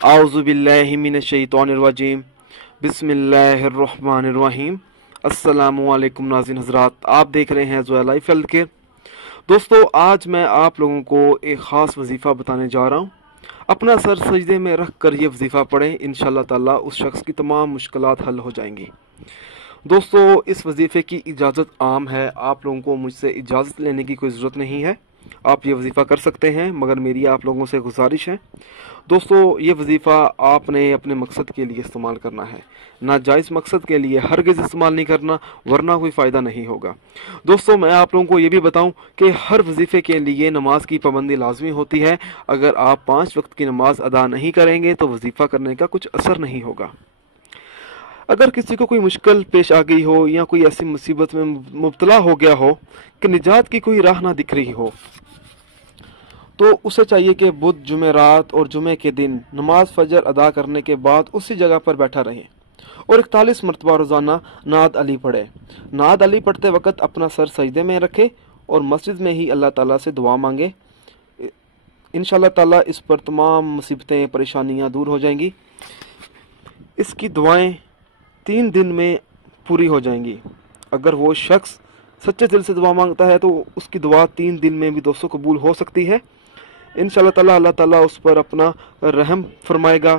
आउज़ुबिल्लाहि मिनश्शैतानिर्रजीम बिस्मिल्लाहिर्रहमानिर्रहीम। अस्सलामुअलैकुम नाज़रीन हज़रात, आप देख रहे हैं ज़ोया लाइफ हेल्थ केयर। दोस्तों, आज मैं आप लोगों को एक ख़ास वजीफ़ा बताने जा रहा हूँ। अपना सर सजदे में रख कर ये वजीफ़ा पढ़ें, इंशाअल्लाह ताला उस शख्स की तमाम मुश्किलात हल हो जाएंगी। दोस्तों, इस वजीफ़े की इजाज़त आम है, आप लोगों को मुझसे इजाज़त लेने की कोई ज़रूरत नहीं है। आप ये वजीफ़ा कर सकते हैं, मगर मेरी आप लोगों से गुजारिश है दोस्तों, ये वजीफ़ा आपने अपने मकसद के लिए इस्तेमाल करना है, नाजायज़ मकसद के लिए हरगिज़ इस्तेमाल नहीं करना, वरना कोई फ़ायदा नहीं होगा। दोस्तों, मैं आप लोगों को ये भी बताऊं कि हर वजीफ़े के लिए नमाज की पाबंदी लाजमी होती है। अगर आप 5 वक्त की नमाज अदा नहीं करेंगे तो वजीफ़ा करने का कुछ असर नहीं होगा। अगर किसी को कोई मुश्किल पेश आ गई हो या कोई ऐसी मुसीबत में मुब्तला हो गया हो कि निजात की कोई राह ना दिख रही हो, तो उसे चाहिए कि बुध, जुमेरात और जुमे के दिन नमाज फजर अदा करने के बाद उसी जगह पर बैठा रहे और 41 मरतबा रोज़ाना नाद अली पढ़े। नाद अली पढ़ते वक्त अपना सर सजदे में रखे और मस्जिद में ही अल्लाह ताला से दुआ मांगे। इंशाअल्लाह ताला इस पर तमाम मुसीबतें, परेशानियां दूर हो जाएंगी। इसकी दुआएं 3 दिन में पूरी हो जाएंगी। अगर वो शख्स सच्चे दिल से दुआ मांगता है तो उसकी दुआ 3 दिन में भी दोस्तों कबूल हो सकती है। इंशाअल्लाह ताला अल्लाह ताला उस पर अपना रहम फरमाएगा,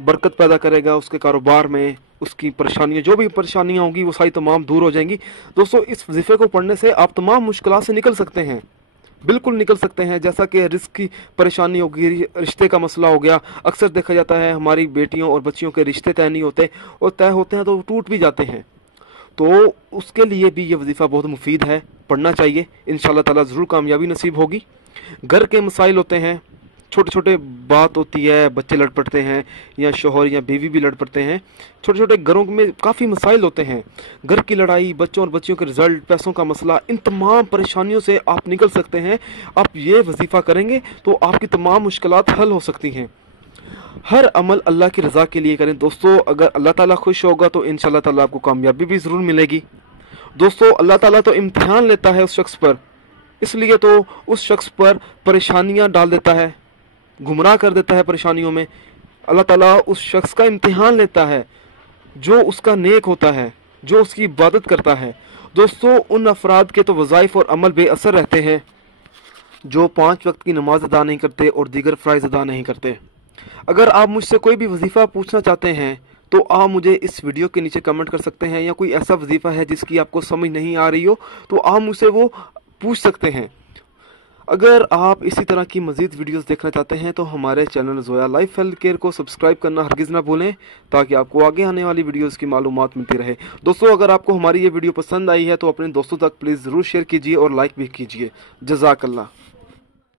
बरकत पैदा करेगा उसके कारोबार में। उसकी परेशानियां, जो भी परेशानियां होंगी वो सारी तमाम दूर हो जाएंगी। दोस्तों, इस वजीफे को पढ़ने से आप तमाम मुश्किलात से निकल सकते हैं, बिल्कुल निकल सकते हैं। जैसा कि रिस्क की परेशानी होगी, रिश्ते का मसला हो गया। अक्सर देखा जाता है हमारी बेटियों और बच्चियों के रिश्ते तय नहीं होते, और तय होते हैं तो टूट भी जाते हैं। तो उसके लिए भी ये वजीफ़ा बहुत मुफीद है, पढ़ना चाहिए। इंशाअल्लाह ताला ज़रूर कामयाबी नसीब होगी। घर के मसाइल होते हैं, छोटे छोटे बात होती है, बच्चे लड़ पड़ते हैं या शोहर या बीवी भी लड़ पड़ते हैं। छोटे छोटे घरों में काफ़ी मसाइल होते हैं, घर की लड़ाई, बच्चों और बच्चियों के रिजल्ट, पैसों का मसला, इन तमाम परेशानियों से आप निकल सकते हैं। आप ये वजीफ़ा करेंगे तो आपकी तमाम मुश्किलात हल हो सकती हैं। हर अमल अल्लाह की रज़ा के लिए करें दोस्तों। अगर अल्लाह ताला खुश होगा तो इंशाअल्लाह ताला आपको कामयाबी भी ज़रूर मिलेगी। दोस्तों, अल्लाह ताला तो इम्तिहान लेता है उस शख्स पर, इसलिए तो उस शख्स पर परेशानियां डाल देता है, गुमराह कर देता है परेशानियों में। अल्लाह ताला उस शख्स का इम्तिहान लेता है जो उसका नेक होता है, जो उसकी इबादत करता है। दोस्तों, उन अफराद के तो वज़ाइफ और अमल बेअसर रहते हैं जो 5 वक्त की नमाज अदा नहीं करते और दीगर फ़राइज़ अदा नहीं करते। अगर आप मुझसे कोई भी वजीफ़ा पूछना चाहते हैं तो आप मुझे इस वीडियो के नीचे कमेंट कर सकते हैं, या कोई ऐसा वजीफ़ा है जिसकी आपको समझ नहीं आ रही हो तो आप मुझसे वो पूछ सकते हैं। अगर आप इसी तरह की मज़ीद वीडियोस देखना चाहते हैं तो हमारे channel Zoya life health care को सब्सक्राइब करना हरगिज़ ना भूलें, ताकि आपको आगे आने वाली वीडियोस की मालूमात मिलती रहे। दोस्तों, अगर आपको हमारी ये वीडियो पसंद आई है तो अपने दोस्तों तक प्लीज़ ज़रूर शेयर कीजिए और लाइक भी कीजिए। जज़ाकल्लाह।